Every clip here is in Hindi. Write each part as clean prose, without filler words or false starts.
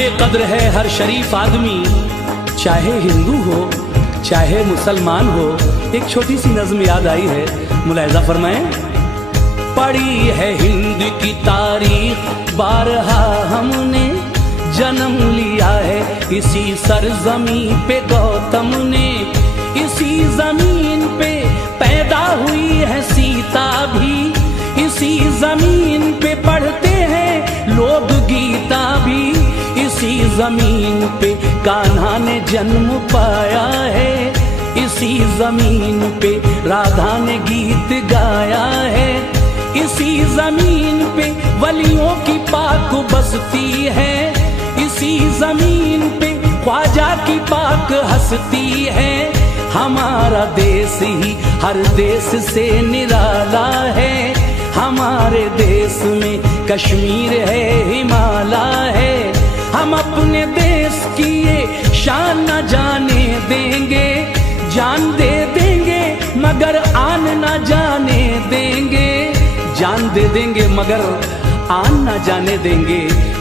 काबिले कद्र है हर शरीफ आदमी, चाहे हिंदू हो चाहे मुसलमान हो। एक छोटी सी नज्म याद आई है, मुलाहिजा फरमाएं। पढ़ी है हिंद की तारीख बारहा हमने, जन्म लिया है इसी सरजमी पे गौतम ने, इसी जमीन पे पैदा हुई है सीता भी, इसी जमीन पे पढ़ते हैं लोग गीता भी, इसी जमीन पे कान्हा ने जन्म पाया है, इसी जमीन पे राधा ने गीत गाया है, इसी जमीन पे वलियों की पाक बसती है, इसी जमीन पे ख्वाजा की पाक हस्ती है। हमारा देश ही हर देश से निराला है, हमारे देश में कश्मीर है हिमालय है। हम अपने देश की ये शान न जाने देंगे, जान दे देंगे मगर आन न जाने देंगे, जान दे देंगे मगर आन न जाने देंगे।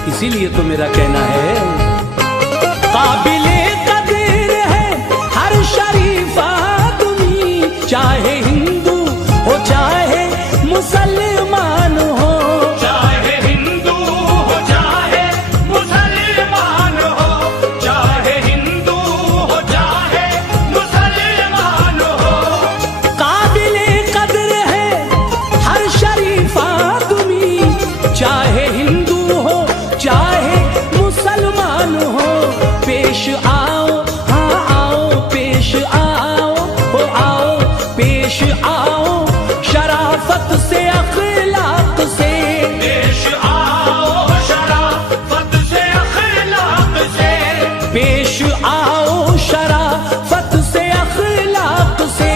इसीलिए तो मेरा कहना है काबिले कदर है हर शरीफ आदमी, चाहे हिंदू हो चाहे मुसलमान हो, चाहे हिंदू हो चाहे मुसलमान हो, चाहे हिंदू हो चाहे मुसलमान हो। काबिले कदर है हर शरीफ आदमी, चाहे हिंदू हो चाहे मुसलमान हो। पेश आओ हाँ आओ, पेश आओ हो आओ, पेश आओ शराफत से अखलाक से, पेश आओ शराफत से अखलाक से, पेश आओ शराफत से अखलाक से।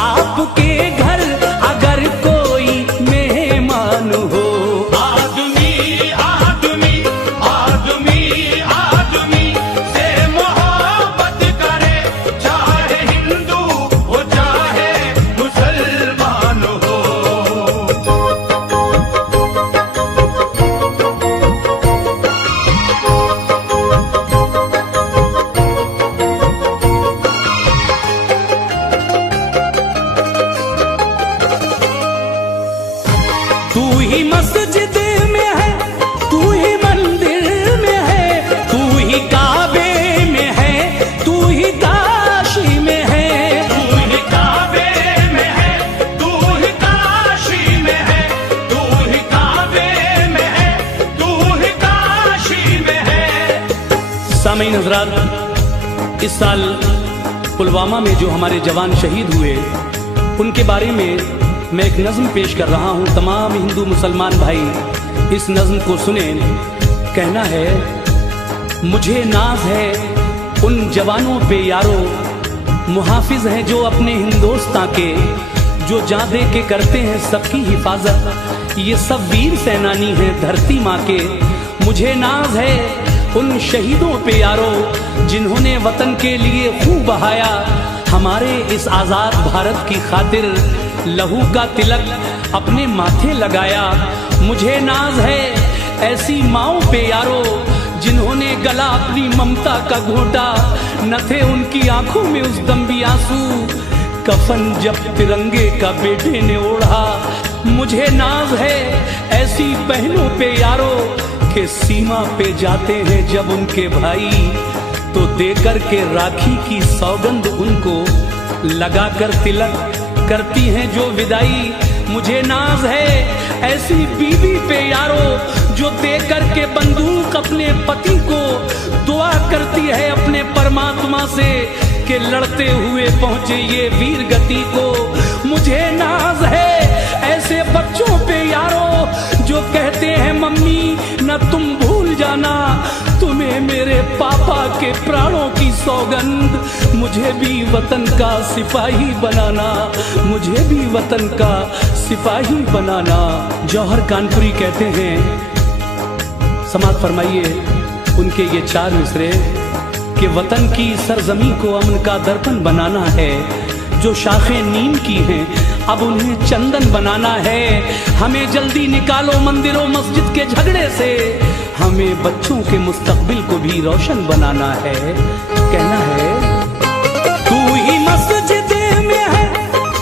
आपके घर अगर कोई मेहमान हो, आदमी आदमी आदमी आदमी से मोहब्बत करे, चाहे हिंदू हो चाहे मुसलमान हो। तू ही मस्जिद में है, तू ही मंदिर में है, तू ही काबे में है, तू ही काशी में है, तू ही काबे में है, तू ही काशी में है, तू ही काबे में है, तू ही काशी में है। सामीन हजरात, इस साल पुलवामा में जो हमारे जवान शहीद हुए उनके बारे में मैं एक नज्म पेश कर रहा हूँ। तमाम हिंदू मुसलमान भाई इस नज्म को सुने। कहना है मुझे नाज है उन जवानों पे यारो, मुहाफिज हैं जो अपने हिंदुस्तां के, जो जान दे के करते हैं सबकी हिफाजत। ये सब वीर सेनानी हैं धरती माँ के। मुझे नाज है उन शहीदों पे यारो, जिन्होंने वतन के लिए खून बहाया, हमारे इस आजाद भारत की खातिर लहू का तिलक अपने माथे लगाया। मुझे नाज है ऐसी माओं पे यारो, जिन्होंने गला अपनी ममता का घोटा, न थे उनकी आंखों में उस दम भी आंसू, कफन जब तिरंगे का बेटे ने ओढ़ा। मुझे नाज है ऐसी बहनों पे यारो, के सीमा पे जाते हैं जब उनके भाई, तो देकर के राखी की सौगंध उनको लगाकर तिलक करती हैं जो विदाई। मुझे नाज है ऐसी बीवी पे यारो, जो देकर के बंदूक अपने पति को दुआ करती है अपने परमात्मा से कि लड़ते हुए पहुंचे ये वीर गति को। मुझे नाज है ऐसे बच्चों पे यारो, जो कहते हैं मम्मी न तुम भूल जाना, तुम्हें मेरे पापा के प्राणों की सौगंध। मुझे भी वतन का सिपाही बनाना, मुझे भी वतन का सिपाही बनाना। जौहर कानपुरी कहते हैं, समात फरमाइए उनके ये चार मिसरे कि वतन की सरजमी को अमन का दर्पण बनाना है। जो शाखें नीम की हैं अब उन्हें चंदन बनाना है। हमें जल्दी निकालो मंदिरों मस्जिद के झगड़े से, हमें बच्चों के मुस्तकबिल को भी रोशन बनाना है। कहना है, तू ही मस्जिद में है,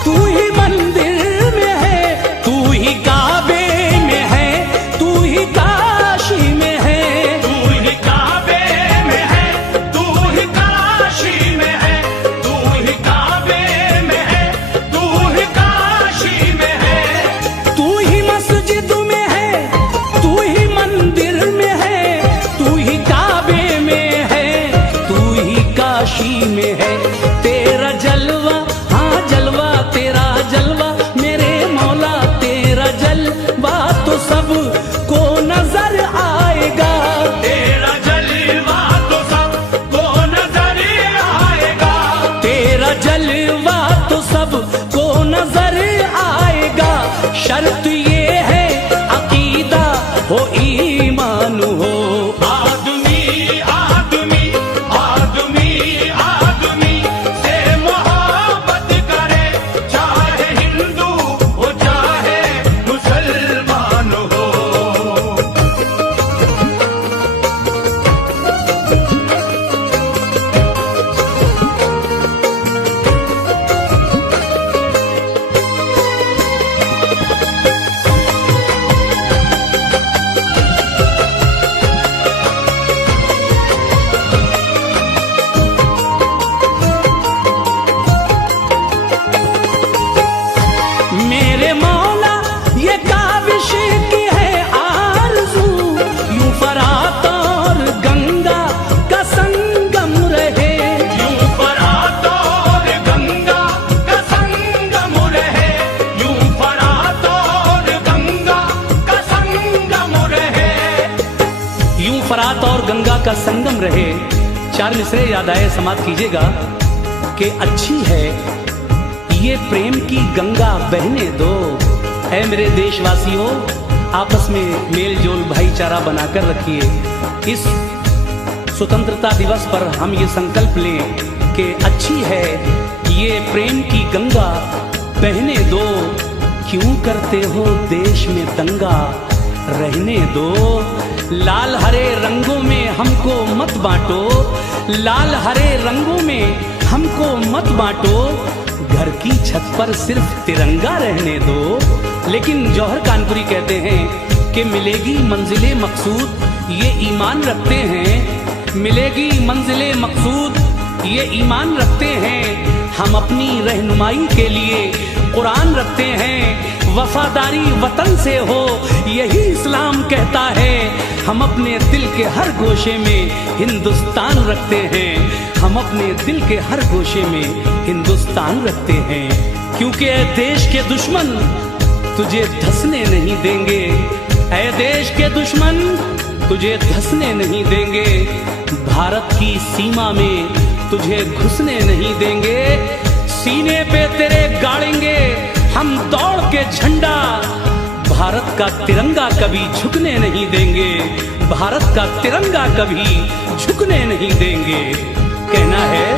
तू ही मंदिर में है, तू ही काबे में है, तू ही काशी में है, तू ही काबे में है, तू ही काशी में है, तू ही काबे में है, तू ही काशी में है। तू ही मस्जिद में है, तू ही मंदिर में है, तू ही काबे में है, तू ही काशी में है। तेरा जलवा, हाँ जलवा, तेरा जलवा मेरे मौला, तेरा जलवा तो सब को नजर आएगा। तेरा जलवा तो सबको नजर आएगा। तेरा जलवा तो सब को नजर आएगा। शर्त ये है अकीदा हो, ईमान हो। आदमी आदमी आदमी आदमी से मोहब्बत करे, चाहे हिंदू हो चाहे मुसलमान हो। मेरे मौला ये काविश की है आरज़ू, यूं फरात और गंगा का संगम रहे। यूं फरात और गंगा का संगम रहे, यूं फरात और गंगा का संगम रहे। यूं फरात और गंगा का संगम रहे। चार मिसरे याद आए, समाप्त कीजिएगा कि अच्छी है ये प्रेम की गंगा बहने दो। ऐ मेरे देशवासियों, आपस में मेल जोल भाईचारा बनाकर रखिए। इस स्वतंत्रता दिवस पर हम ये संकल्प लें कि अच्छी है ये प्रेम की गंगा बहने दो। क्यों करते हो देश में दंगा, रहने दो। लाल हरे रंगों में हमको मत बांटो, लाल हरे रंगों में हमको मत बांटो। घर की छत पर सिर्फ तिरंगा रहने दो। लेकिन जौहर कानपुरी कहते हैं कि मिलेगी मंजिले मकसूद ये ईमान रखते हैं, मिलेगी मंजिले मकसूद ये ईमान रखते हैं। हम अपनी रहनुमाई के लिए कुरान रखते हैं। वफादारी वतन से हो यही इस्लाम कहता है। हम अपने दिल के हर गोशे में हिंदुस्तान रखते हैं, हम अपने दिल के हर गोशे में हिंदुस्तान रखते हैं। क्योंकि ऐ देश के दुश्मन तुझे धंसने नहीं देंगे, ऐ देश के दुश्मन तुझे धंसने नहीं देंगे। भारत की सीमा में तुझे घुसने नहीं देंगे। सीने पे तेरे गाड़ेंगे हम दौड़ के झंडा। भारत का तिरंगा कभी झुकने नहीं देंगे, भारत का तिरंगा कभी झुकने नहीं देंगे। कहना है,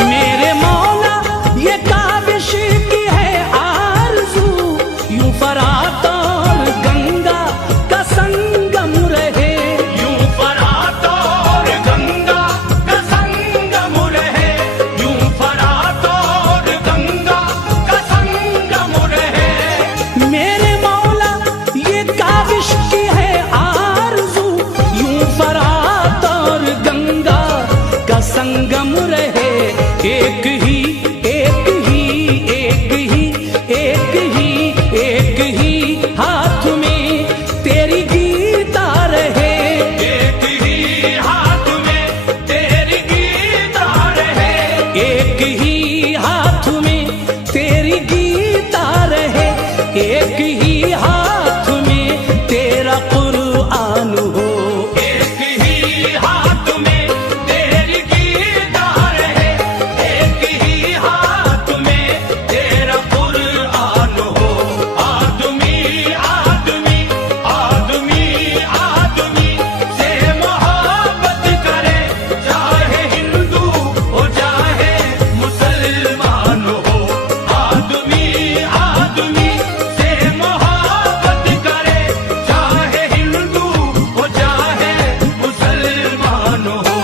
मेरे मौला ये काविश की है आरज़ू, यूं फरात और गंगा का संगम रहे। यूं फरात और गंगा का संगम रहे, यूं फरात और गंगा का संगम रहे। मेरे मौला ये काविश की है आरज़ू, यूं फरात और गंगा का संगम रहे। एक ही सुनो हो